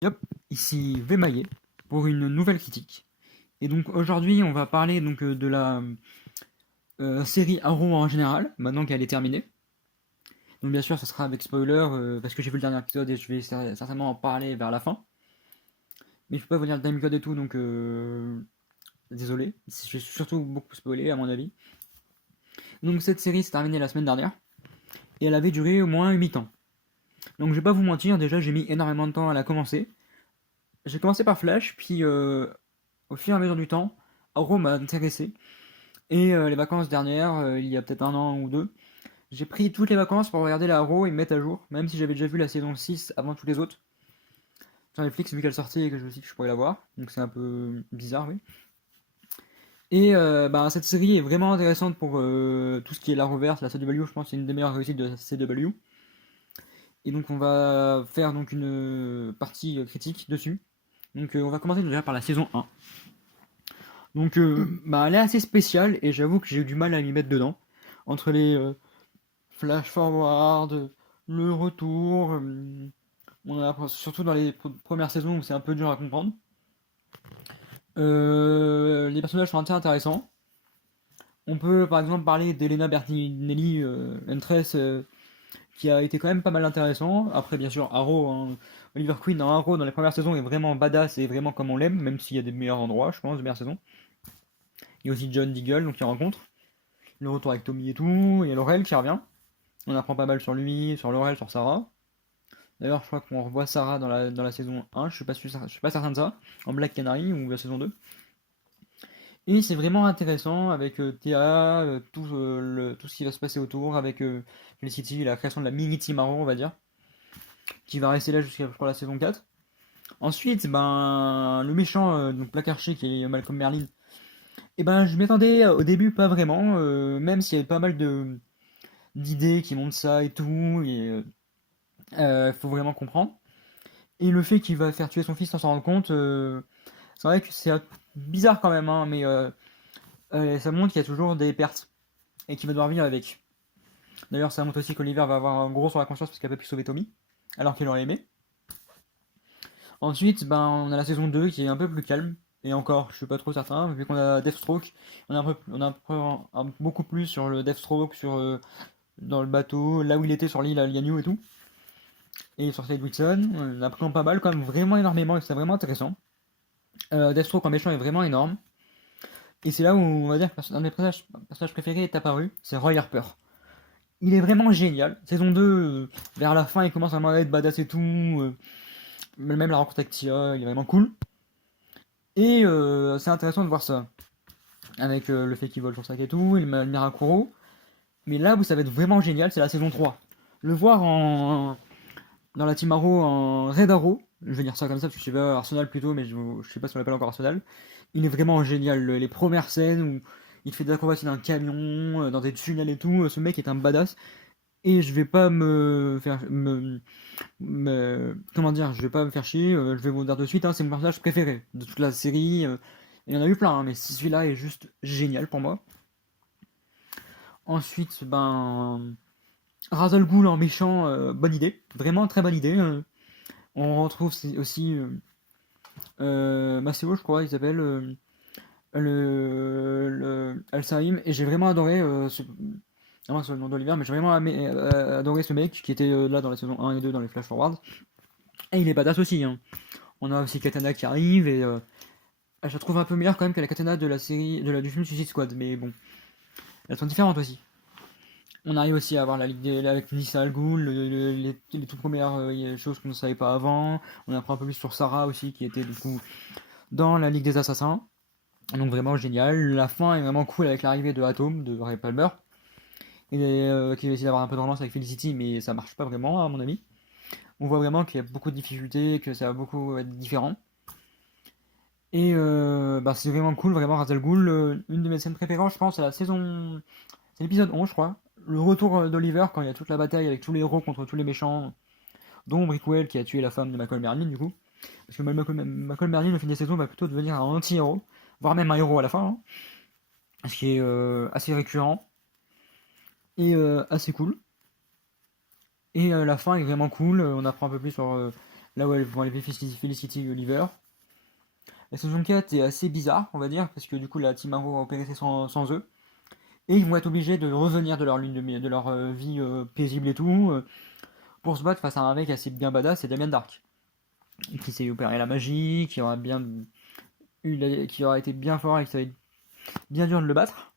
Yop, ici Vemaillé pour une nouvelle critique. Et donc aujourd'hui on va parler de la série Arrow en général, maintenant qu'elle est terminée. Donc bien sûr ça sera avec spoiler parce que j'ai vu le dernier épisode et je vais certainement en parler vers la fin. Mais je peux pas vous dire le timecode et tout donc désolé, je vais surtout beaucoup spoiler à mon avis. Donc cette série s'est terminée la semaine dernière et elle avait duré au moins 8 ans. Donc je vais pas vous mentir, déjà j'ai mis énormément de temps à la commencer. J'ai commencé par Flash, puis au fur et à mesure du temps, Arrow m'a intéressé. Et les vacances dernières, il y a peut-être un an ou deux, j'ai pris toutes les vacances pour regarder la Arrow et me mettre à jour, même si j'avais déjà vu la saison 6 avant tous les autres. Sur Netflix, vu qu'elle sortait et que je me suis dit que je pourrais la voir, donc c'est un peu bizarre, oui. Et cette série est vraiment intéressante pour tout ce qui est la reverse, la CW, je pense que c'est une des meilleures réussites de la CW. Et donc on va faire donc une partie critique dessus. Donc on va commencer déjà par la saison 1. Donc elle est assez spéciale et j'avoue que j'ai eu du mal à m'y mettre dedans. Entre les flash forward, le retour, on a, surtout dans les premières saisons où c'est un peu dur à comprendre. Les personnages sont assez intéressants. On peut par exemple parler d'Elena Bertinelli, Huntress, qui a été quand même pas mal intéressant. Après, bien sûr, Arrow, hein, Oliver Queen dans Arrow, dans les premières saisons, est vraiment badass et vraiment comme on l'aime, même s'il y a des meilleurs endroits, je pense, de meilleures saisons. Il y a aussi John Diggle, donc il rencontre. Le retour avec Tommy et tout. Il y a Laurel qui revient. On apprend pas mal sur lui, sur Laurel, sur Sarah. D'ailleurs, je crois qu'on revoit Sarah dans la saison 1, je suis pas certain de ça, en Black Canary ou la saison 2. Et c'est vraiment intéressant avec Théa, tout ce qui va se passer autour, avec Felicity, la création de la mini Team Arrow, on va dire, qui va rester là jusqu'à je crois, la saison 4. Ensuite, le méchant, donc Black Archer, qui est Malcolm Merlyn, et je m'attendais au début pas vraiment, même s'il y avait pas mal d'idées qui montrent ça et tout, et faut vraiment comprendre. Et le fait qu'il va faire tuer son fils sans s'en rendre compte, c'est vrai que c'est bizarre quand même, hein, mais ça montre qu'il y a toujours des pertes et qu'il va devoir vivre avec. D'ailleurs, ça montre aussi qu'Oliver va avoir un gros sur la conscience parce qu'elle peut plus sauver Tommy, alors qu'il aurait aimé. Ensuite, on a la saison 2 qui est un peu plus calme. Et encore, je suis pas trop certain, vu qu'on a Deathstroke, beaucoup plus sur le Deathstroke, dans le bateau, là où il était sur l'île à Lianu et tout. Et sur Slade Wilson, on apprend pas mal, quand même vraiment énormément, et c'est vraiment intéressant. Deathstroke en méchant est vraiment énorme. Et c'est là où on va dire que un de mes personnages préférés est apparu, c'est Roy Harper. Il est vraiment génial. Saison 2, vers la fin, il commence vraiment à être badass et tout. Même la rencontre avec Tia, il est vraiment cool. Et c'est intéressant de voir ça. Avec le fait qu'il vole son sac et tout, il met Mirakuro. Mais là où ça va être vraiment génial, c'est la saison 3. Le voir dans la Team Arrow en Red Arrow, je vais dire ça comme ça parce que je sais pas Arsenal plutôt, mais je sais pas si on l'appelle encore Arsenal. Il est vraiment génial. Les premières scènes où il fait des acrobaties dans un camion, dans des tunnels et tout, ce mec est un badass. Et je vais pas comment dire, je vais pas me faire chier, je vais vous le dire de suite, hein, c'est mon personnage préféré de toute la série. Il y en a eu plein, hein, mais celui-là est juste génial pour moi. Ensuite, Ra's al Ghul en méchant, bonne idée, vraiment très bonne idée. On retrouve aussi Maceo, je crois, il s'appelle Al-Saim, et j'ai vraiment adoré à moins que ce soit le nom d'Oliver, mais j'ai vraiment adoré ce mec qui était là dans la saison 1 et 2 dans les Flash Forward. Et il est badass aussi, hein. On a aussi Katana qui arrive et je la trouve un peu meilleure quand même que la Katana de la série, du film Suicide Squad, mais bon, elles sont différentes aussi. On arrive aussi à avoir la ligue avec Nissa Al Ghul, les toutes premières choses qu'on ne savait pas avant. On apprend un peu plus sur Sarah aussi, qui était du coup dans la Ligue des Assassins. Donc vraiment génial. La fin est vraiment cool avec l'arrivée de Atom, de Ray Palmer, et qui va essayer d'avoir un peu de romance avec Felicity, mais ça marche pas vraiment à mon avis. On voit vraiment qu'il y a beaucoup de difficultés, que ça va beaucoup être différent. Et c'est vraiment cool, vraiment Ra's al Ghul. Une de mes scènes préférées, je pense, c'est la saison. C'est l'épisode 11, je crois. Le retour d'Oliver quand il y a toute la bataille avec tous les héros contre tous les méchants, dont Brickwell qui a tué la femme de Malcolm Merlyn, du coup. Parce que Malcolm Merlyn, au fin des saisons, va plutôt devenir un anti-héros, voire même un héros à la fin, hein. Ce qui est assez récurrent et assez cool. Et la fin est vraiment cool, on apprend un peu plus sur là où elles vont enlever Felicity et Oliver. La saison 4 est assez bizarre, on va dire, parce que du coup la Team Arrow va opérer sans eux. Et ils vont être obligés de revenir de leur, de leur vie paisible et tout, pour se battre face à un mec assez bien badass, c'est Damien Dark. Qui s'est opéré la magie, qui aura été bien fort et qui ça va être bien dur de le battre.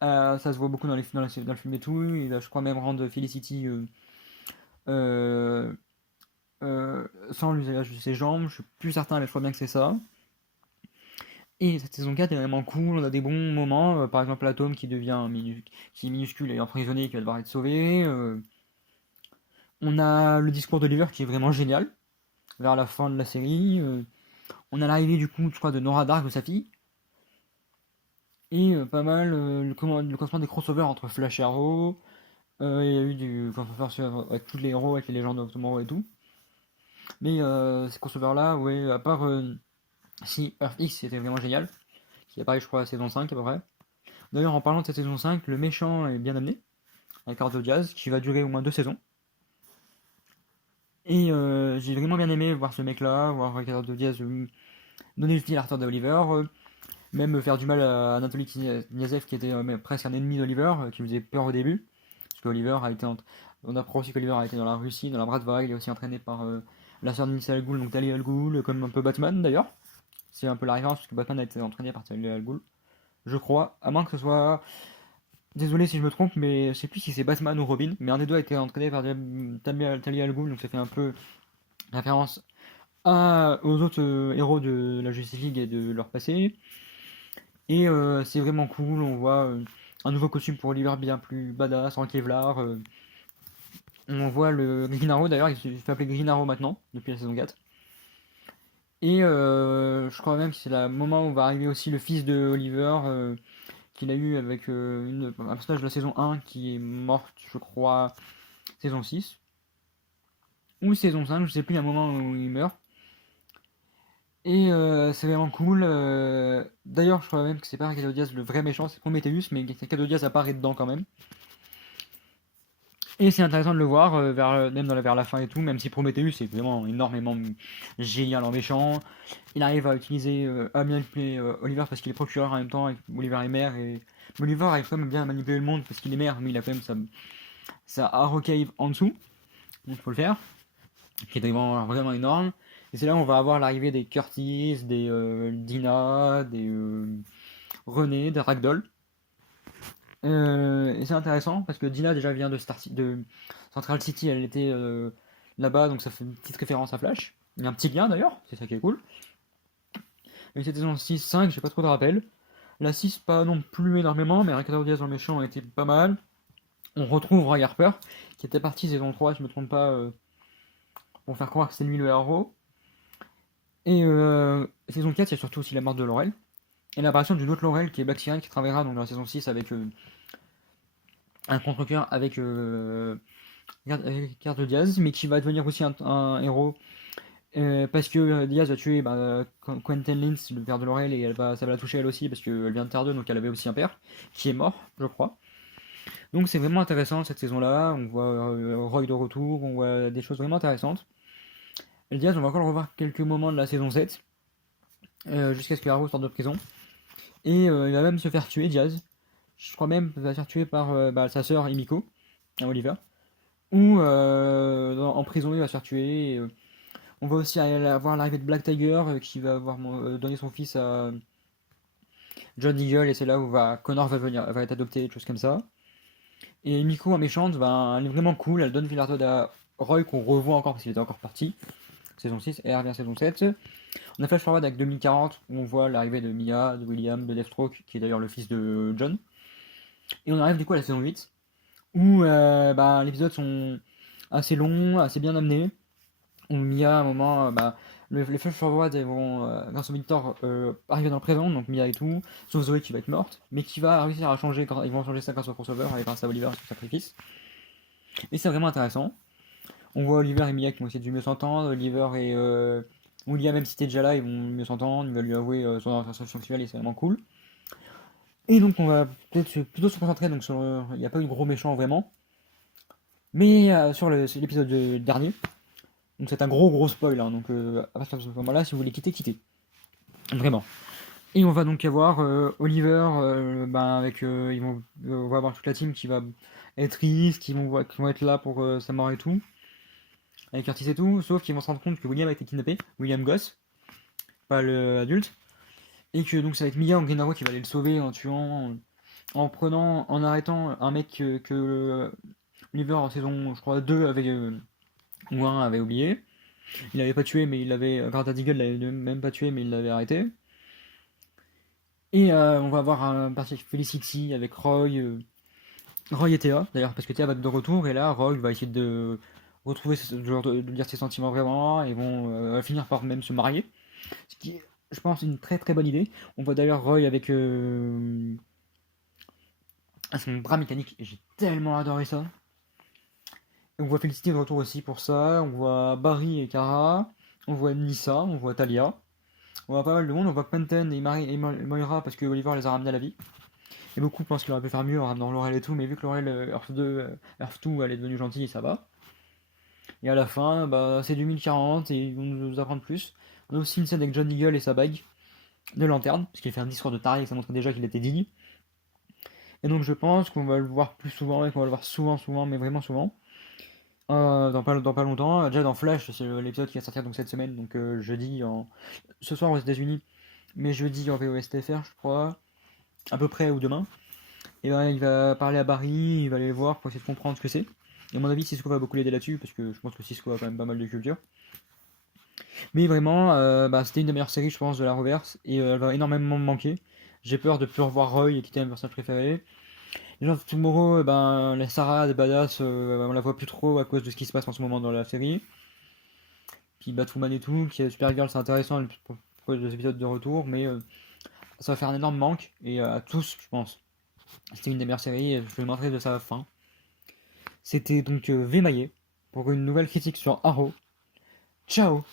Ça se voit beaucoup dans le film et tout. Il va, je crois, même rendre Felicity euh, sans l'usage de ses jambes. Je suis plus certain, mais je crois bien que c'est ça. Et cette saison 4 est vraiment cool. On a des bons moments. Par exemple, Atom qui est minuscule et emprisonné, qui va devoir être sauvé. On a le discours d'Oliver qui est vraiment génial vers la fin de la série. On a l'arrivée du coup, je crois, de Nora Dark, de sa fille. Et pas mal le commencement des crossovers entre Flash et Arrow. Il y a eu du crossover avec tous les héros, avec les légendes de Tomorrow et tout. Mais ces crossovers-là, ouais, à part si Earth X, c'était vraiment génial. Qui apparaît, je crois, à la saison 5 à peu près. D'ailleurs, en parlant de cette saison 5, le méchant est bien amené. Ricardo Diaz, qui va durer au moins 2 saisons. Et j'ai vraiment bien aimé voir ce mec-là, voir Ricardo Diaz donner le fil à Arthur d'Oliver. Même faire du mal à Anatoly Kniazev qui était presque un ennemi d'Oliver, qui faisait peur au début. Parce qu'Oliver a été. On apprend aussi qu'Oliver a été dans la Russie, dans la Bratva, il est aussi entraîné par la sœur de Nissa Al Ghul, donc Talia Al Ghul, comme un peu Batman d'ailleurs. C'est un peu la référence, parce que Batman a été entraîné par Talia Al Ghul, je crois, à moins que ce soit. Désolé si je me trompe, mais je sais plus si c'est Batman ou Robin, mais un des deux a été entraîné par Talia Al Ghul, donc ça fait un peu référence aux autres héros de la Justice League et de leur passé. Et c'est vraiment cool, on voit un nouveau costume pour Oliver bien plus badass, en Kevlar. On voit le Green Arrow d'ailleurs, il se fait appeler Green Arrow maintenant, depuis la saison 4. Et je crois même que c'est le moment où va arriver aussi le fils de Oliver, qu'il a eu avec un personnage de la saison 1 qui est morte, je crois, saison 6. Ou saison 5, je sais plus, il y a un moment où il meurt. Et c'est vraiment cool. D'ailleurs, je crois même que c'est pas Ricardo Diaz le vrai méchant, c'est Prometheus, mais Ricardo Diaz apparaît dedans quand même. Et c'est intéressant de le voir, même vers la fin et tout, même si Prometheus est vraiment énormément génial en méchant. Il arrive à utiliser, à manipuler Oliver parce qu'il est procureur en même temps, et Oliver est maire. Et Oliver arrive quand même bien à manipuler le monde parce qu'il est maire, mais il a quand même sa Arrow Cave en dessous. Donc il faut le faire. Qui est vraiment énorme. Et c'est là où on va avoir l'arrivée des Curtis, des Dina, des René, des Ragdoll. Et c'est intéressant parce que Dina déjà vient de Central City, elle était là-bas, donc ça fait une petite référence à Flash. Il y a un petit lien d'ailleurs, c'est ça qui est cool. Et cette saison 6-5, j'ai pas trop de rappel. La 6, pas non plus énormément, mais Ricardo Diaz en méchant était pas mal. On retrouve Roy Harper, qui était parti saison 3, si je me trompe pas, pour faire croire que c'est lui le héros. Et saison 4, il y a surtout aussi la mort de Laurel. Et l'apparition d'une autre Laurel qui est Black Siren, qui travaillera donc dans la saison 6 avec un contre-cœur avec Ricardo Diaz, mais qui va devenir aussi un héros. Parce que Diaz a tué Quentin Lins, le père de Laurel, et ça va la toucher elle aussi, parce qu'elle vient de Terre 2, donc elle avait aussi un père, qui est mort, je crois. Donc c'est vraiment intéressant cette saison-là, on voit Roy de retour, on voit des choses vraiment intéressantes. Et Diaz, on va encore le revoir quelques moments de la saison 7, jusqu'à ce que Arrow sorte de prison. Et il va même se faire tuer, Diaz. Je crois même qu'il va se faire tuer par sa sœur Emiko, Oliver. Ou en prison, il va se faire tuer. On va aussi avoir l'arrivée de Black Tiger qui va avoir donné son fils à John Eagle, et c'est là où Connor va être adopté, des choses comme ça. Et Emiko en méchante, elle est vraiment cool, elle donne Villartod à Roy qu'on revoit encore parce qu'il était encore parti. Saison 6, et elle revient saison 7. On a Flash Forward avec 2040 où on voit l'arrivée de Mia, de William, de Deathstroke qui est d'ailleurs le fils de John. Et on arrive du coup à la saison 8 où les épisodes sont assez longs, assez bien amenés. Où Mia, à un moment, les Flash Forward vont, grâce au Victor, arriver dans le présent, donc Mia et tout, sauf Zoé qui va être morte, mais qui va réussir à changer, ils vont changer ça grâce au crossover et grâce à Oliver et son sacrifice. Et c'est vraiment intéressant. On voit Oliver et Mia qui vont essayer de mieux s'entendre. Oliver et William, même si c'était déjà là, ils vont mieux s'entendre. Il va lui avouer son orientation sexuelle et c'est vraiment cool. Et donc on va peut-être plutôt se concentrer donc sur. Il n'y a pas eu de gros méchants vraiment. Mais sur l'épisode dernier, Donc c'est un gros spoil, hein, donc à partir de ce moment-là, si vous voulez quitter, quittez. Vraiment. Et on va donc avoir Oliver, avec on va avoir toute la team qui va être triste, qui vont être là pour sa mort et tout, avec Curtis et tout, sauf qu'ils vont se rendre compte que William a été kidnappé, William Goss, pas l'adulte, et que donc ça va être Mia Gennaro qui va aller le sauver en tuant, en arrêtant un mec que Oliver en saison, je crois, 2 avait, ou 1 avait oublié. Il l'avait pas tué, mais il l'avait, Garda Deagle l'avait même pas tué, mais il l'avait arrêté. Et on va avoir un parti avec Felicity, avec Roy et Théa, d'ailleurs, parce que Théa va être de retour, et là, Roy va essayer de retrouver, de dire ses sentiments vraiment, et vont finir par même se marier. Ce qui est, je pense, une très bonne idée. On voit d'ailleurs Roy avec son bras mécanique, et j'ai tellement adoré ça. Et on voit Felicity de retour aussi pour ça, on voit Barry et Kara, on voit Nissa, on voit Talia, on voit pas mal de monde, on voit Quentin et Moira parce que Oliver les a ramenés à la vie. Et beaucoup pensent qu'il aurait pu faire mieux en ramenant Laurel et tout, mais vu que Laurel Earth 2, Earth 2 elle est devenue gentille, ça va. Et à la fin, c'est du 1040 et ils vont nous apprendre plus. On a aussi une scène avec John Eagle et sa bague de lanterne, parce qu'il fait un discours de taré et ça montre déjà qu'il était digne. Et donc je pense qu'on va le voir plus souvent et qu'on va le voir souvent, mais vraiment souvent. Dans pas longtemps, déjà dans Flash, c'est l'épisode qui va sortir donc cette semaine, donc jeudi ce soir aux États-Unis, mais jeudi en VOSTFR, je crois, à peu près ou demain. Et ben, il va parler à Barry, il va aller le voir pour essayer de comprendre ce que c'est. Et à mon avis, Cisco va beaucoup l'aider là-dessus, parce que je pense que Cisco a quand même pas mal de culture. Mais vraiment, c'était une des meilleures séries, je pense, de la reverse, et elle va énormément me manquer. J'ai peur de plus revoir Roy, qui était un personnage préféré. Les gens de Tomorrow, la Sarah des Badass, on la voit plus trop à cause de ce qui se passe en ce moment dans la série. Puis Batwoman et tout, qui est Supergirl, c'est intéressant pour les épisodes de retour, mais ça va faire un énorme manque, et à tous, je pense. C'était une des meilleures séries, et je me montrer de sa fin. C'était donc Vémaillé pour une nouvelle critique sur Arrow. Ciao!